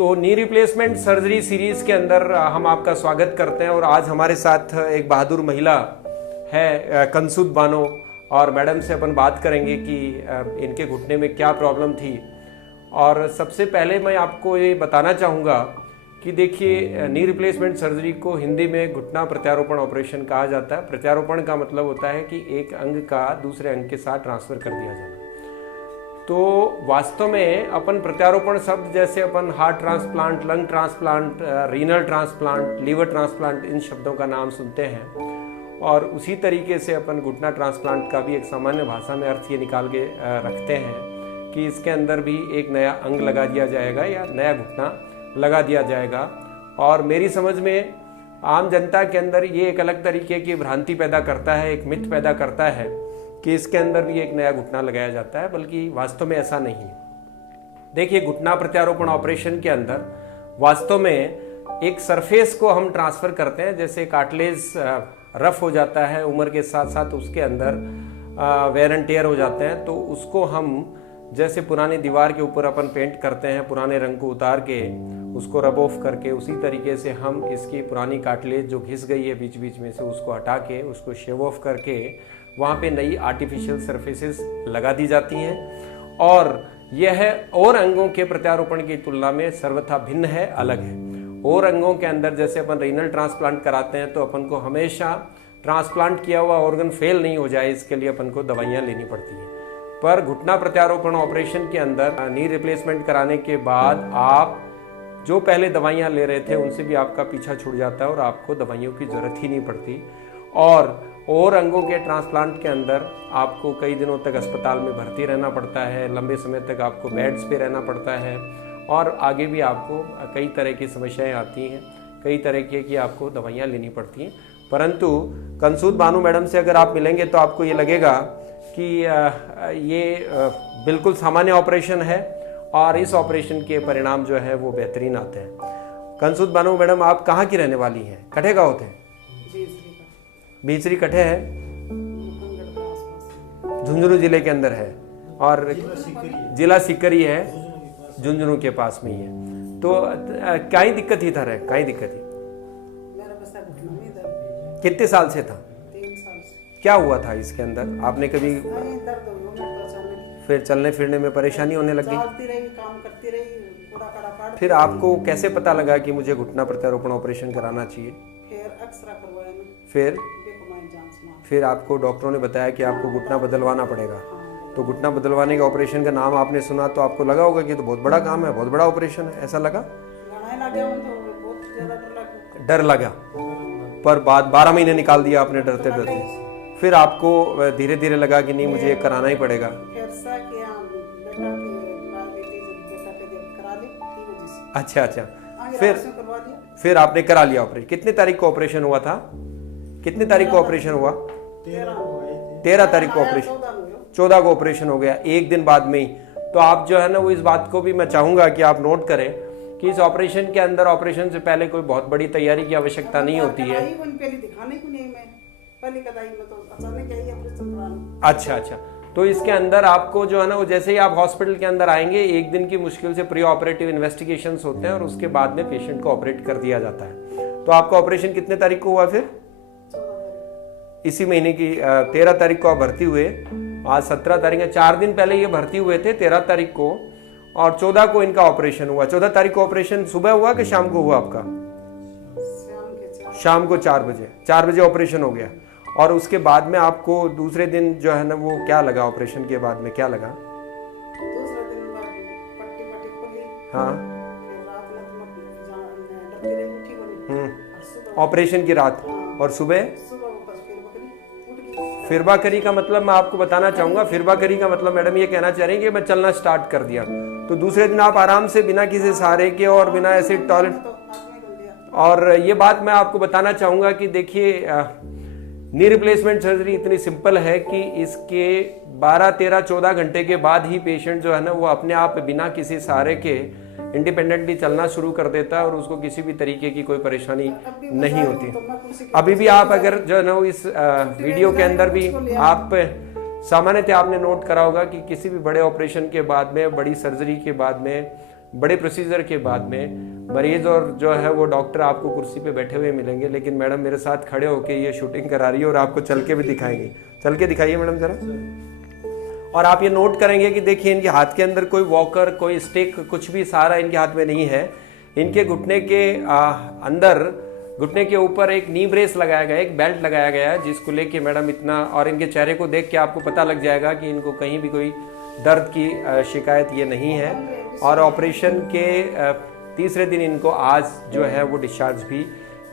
तो knee replacement surgery series के अंदर हम आपका स्वागत करते हैं और आज हमारे साथ एक बहादुर महिला है कंसुद बानो और मैडम से अपन बात करेंगे कि इनके घुटने में क्या प्रॉब्लम थी। और सबसे पहले मैं आपको ये बताना चाहूँगा कि देखिए नी रिप्लेसमेंट सर्जरी को हिंदी में घुटना प्रत्यारोपण ऑपरेशन कहा जाता है। प्रत्यारोपण का मतलब होता है कि एक अंग का दूसरे अंग के साथ ट्रांसफर कर दिया जाना। तो वास्तव में अपन प्रत्यारोपण शब्द जैसे अपन heart transplant, lung transplant, renal transplant, liver transplant, इन शब्दों का नाम सुनते हैं और उसी तरीके से अपन घुटना ट्रांसप्लांट का भी एक सामान्य भाषा में अर्थ ये निकाल के रखते हैं कि इसके अंदर भी एक नया अंग लगा दिया जाएगा या नया घुटना लगा दिया जाएगा। और मेरी समझ में आम जनता के अंदर ये एक अलग तरीके की भ्रांति पैदा करता है, एक मिथ पैदा करता है कि इसके अंदर भी एक नया घुटना लगाया जाता है, बल्कि वास्तव में ऐसा नहीं है। देखिए घुटना प्रत्यारोपण ऑपरेशन के अंदर वास्तव में एक सरफेस को हम ट्रांसफर करते हैं। जैसे कार्टिलेज रफ हो जाता है उम्र के साथ साथ, उसके अंदर वेयर एंड टेयर हो जाते हैं, तो उसको हम जैसे पुरानी दीवार के ऊपर अपन पेंट करते हैं, पुराने रंग को उतार के उसको रब ऑफ करके, उसी तरीके से हम इसकी पुरानी कार्टिलेज जो घिस गई है बीच बीच में से उसको हटा के उसको शेव ऑफ करके वहाँ पे नई आर्टिफिशियल सरफेसेस लगा दी जाती हैं। और यह और अंगों के प्रत्यारोपण की तुलना में सर्वथा भिन्न है, अलग है। और अंगों के अंदर जैसे अपन रीनल ट्रांसप्लांट कराते हैं तो अपन को हमेशा ट्रांसप्लांट किया हुआ ऑर्गन फेल नहीं हो जाए, इसके लिए अपन को दवाइयाँ लेनी पड़ती हैं। पर घुटना प्रत्यारोपण ऑपरेशन के अंदर नी रिप्लेसमेंट कराने के बाद आप जो पहले दवाइयाँ ले रहे थे उनसे भी आपका पीछा छूट जाता है और आपको दवाइयों की जरूरत ही नहीं पड़ती। और अंगों के ट्रांसप्लांट के अंदर आपको कई दिनों तक अस्पताल में भर्ती रहना पड़ता है, लंबे समय तक आपको बेड्स पे रहना पड़ता है और आगे भी आपको कई तरह की समस्याएं आती हैं, कई तरह की आपको दवाइयाँ लेनी पड़ती हैं। परंतु कंसुद बानो मैडम से अगर आप मिलेंगे तो आपको ये लगेगा कि ये बिल्कुल सामान्य ऑपरेशन है और इस ऑपरेशन के परिणाम जो है वो बेहतरीन आते हैं। कंसुद बानो मैडम आप कहाँ की रहने वाली हैं? कठे गाँव थे? बीचरी कठे है, झुंझुनू जिले के अंदर है और जिला सिकरी है, झुंझुनू के पास में ही है। तो क्या ही दिक्कत ही था रे? क्या ही दिक्कत ही? कितने साल से था? 3 साल से। क्या हुआ था इसके अंदर? आपने कभी फिर चलने फिरने में परेशानी होने लग गई? काम करती रही, कूड़ा कड़ा फिर आपको कैसे पता लगा कि मुझे घुटना प्रत्यारोपण ऑपरेशन कराना चाहिए? फिर एक्सरे करवाया ना, फिर आपको डॉक्टरों ने बताया कि आपको घुटना बदलवाना पड़ेगा। तो घुटना बदलवाने के ऑपरेशन का नाम आपने सुना तो आपको लगा होगा कि तो बहुत बड़ा काम है, बहुत बड़ा ऑपरेशन है, ऐसा लगा? डर लगा, पर बाद 12 महीने निकाल दिया आपने डरते डरते। फिर आपको धीरे धीरे लगा कि नहीं मुझे ये कराना ही पड़ेगा। अच्छा, फिर आपने करा लिया ऑपरेशन। कितने तारीख को ऑपरेशन हुआ था? कितने तारीख को ऑपरेशन हुआ? 13 तारीख को ऑपरेशन, 14 को ऑपरेशन हो गया, एक दिन बाद में ही। तो आप जो है ना वो इस बात को भी मैं चाहूंगा कि आप नोट करें कि इस ऑपरेशन के अंदर ऑपरेशन से पहले कोई बहुत बड़ी तैयारी की आवश्यकता नहीं होती है। अच्छा, तो इसके अंदर आपको जो है ना वो जैसे ही आप हॉस्पिटल के अंदर आएंगे एक दिन की मुश्किल से प्री ऑपरेटिव इन्वेस्टिगेशंस होते हैं और उसके बाद में पेशेंट को ऑपरेट कर दिया जाता है। तो आपका ऑपरेशन कितने तारीख को हुआ? फिर इसी महीने की 13 तारीख को आप भर्ती हुए, आज 17 तारीख है, 4 दिन पहले ये भर्ती हुए थे 13 तारीख को और 14 को इनका ऑपरेशन हुआ। 14 तारीख को ऑपरेशन सुबह हुआ कि शाम को हुआ आपका? शाम को 4 बजे ऑपरेशन हो गया। और उसके बाद में आपको दूसरे दिन जो है ना वो क्या लगा? ऑपरेशन के बाद में क्या लगा? दूसरे दिन पट्टी खुली। हाँ, ऑपरेशन की रात और सुबह फिरबा करी का मतलब मैं आपको बताना चाहूंगा। फिरबा करी का मतलब मैडम ये कहना चाह रही हैं कि मैं चलना स्टार्ट कर दिया। तो दूसरे दिन आप आराम से बिना किसी सहारे के और बिना ऐसे टॉयलेट। और ये बात मैं आपको बताना चाहूंगा कि देखिए नी रिप्लेसमेंट सर्जरी इतनी सिंपल है कि इसके 12, 13, 14 घंटे के बाद ही पेशेंट जो है ना वो अपने आप बिना किसी सहारे के इंडिपेंडेंटली चलना शुरू कर देता है और उसको किसी भी तरीके की कोई परेशानी नहीं होती। अभी भी आप अगर जो है ना इस वीडियो के अंदर भी आप सामान्यतः आपने नोट करा होगा कि किसी भी बड़े ऑपरेशन के बाद में, बड़ी सर्जरी के बाद में बड़े प्रोसीजर के बाद में मरीज और जो है वो डॉक्टर आपको कुर्सी पे बैठे हुए मिलेंगे, लेकिन मैडम मेरे साथ खड़े होके ये शूटिंग करा रही है और आपको चल के भी दिखाएंगे। चल के दिखाइए मैडम जरा। और आप ये नोट करेंगे कि देखिए इनके हाथ के अंदर कोई वॉकर, कोई स्टिक, कुछ भी सहारा इनके हाथ में नहीं है। इनके घुटने के अंदर, घुटने के ऊपर एक नी ब्रेस लगाया गया, एक बेल्ट लगाया गया है, जिसको लेके मैडम इतना, और इनके चेहरे को देख के आपको पता लग जाएगा कि इनको कहीं भी कोई दर्द की शिकायत ये नहीं है। और ऑपरेशन के तीसरे दिन इनको आज जो है वो डिस्चार्ज भी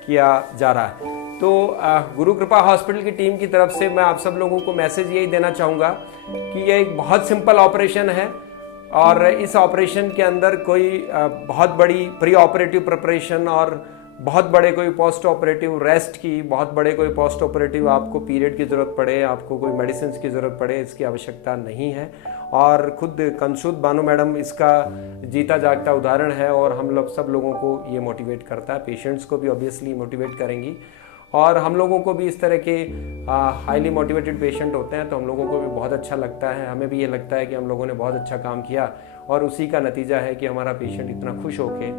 किया जा रहा है। तो गुरु कृपा हॉस्पिटल की टीम की तरफ से मैं आप सब लोगों को मैसेज यही देना चाहूँगा कि ये एक बहुत सिंपल ऑपरेशन है और इस ऑपरेशन के अंदर कोई बहुत बड़ी प्री ऑपरेटिव प्रिपरेशन और बहुत बड़े कोई पोस्ट ऑपरेटिव रेस्ट की, बहुत बड़े कोई पोस्ट ऑपरेटिव आपको पीरियड की ज़रूरत पड़े, आपको कोई मेडिसिन की ज़रूरत पड़े, इसकी आवश्यकता नहीं है। और खुद कंसूद बानो मैडम इसका जीता जागता उदाहरण है और हम लोग सब लोगों को ये मोटिवेट करता है। पेशेंट्स को भी ऑब्वियसली मोटिवेट करेंगी और हम लोगों को भी इस तरह के हाईली मोटिवेटेड पेशेंट होते हैं तो हम लोगों को भी बहुत अच्छा लगता है। हमें भी ये लगता है कि हम लोगों ने बहुत अच्छा काम किया और उसी का नतीजा है कि हमारा पेशेंट इतना खुश होके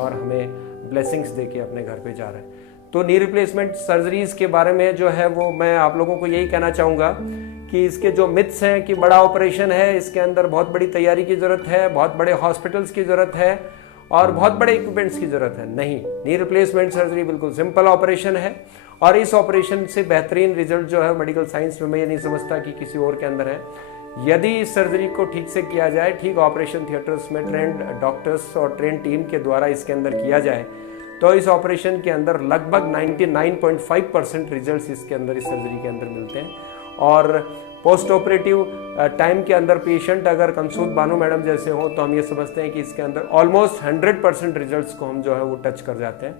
और हमें ब्लेसिंग्स देके अपने घर पे जा रहे हैं। तो नी रिप्लेसमेंट सर्जरीज के बारे में जो है वो मैं आप लोगों को यही कहना चाहूँगा कि इसके जो मिथ्स हैं कि बड़ा ऑपरेशन है, इसके अंदर बहुत बड़ी तैयारी की ज़रूरत है, बहुत बड़े हॉस्पिटल्स की ज़रूरत है और बहुत बड़े इक्विपमेंट्स की ज़रूरत है। नहीं, नी रिप्लेसमेंट सर्जरी बिल्कुल सिंपल ऑपरेशन है और इस ऑपरेशन से बेहतरीन रिजल्ट जो है मेडिकल साइंस में मैं ये नहीं समझता कि किसी और के अंदर है। यदि इस सर्जरी को ठीक से किया जाए, ठीक ऑपरेशन थिएटर्स में ट्रेंड डॉक्टर्स और ट्रेंड टीम के द्वारा इसके अंदर किया जाए, तो इस ऑपरेशन के अंदर लगभग 99.5% रिजल्ट्स इसके अंदर, इस सर्जरी के अंदर मिलते हैं। और पोस्ट ऑपरेटिव टाइम के अंदर पेशेंट अगर कंसूद बानो मैडम जैसे हो तो हम ये समझते हैं कि इसके अंदर ऑलमोस्ट 100% रिजल्ट्स को हम जो है वो टच कर जाते हैं।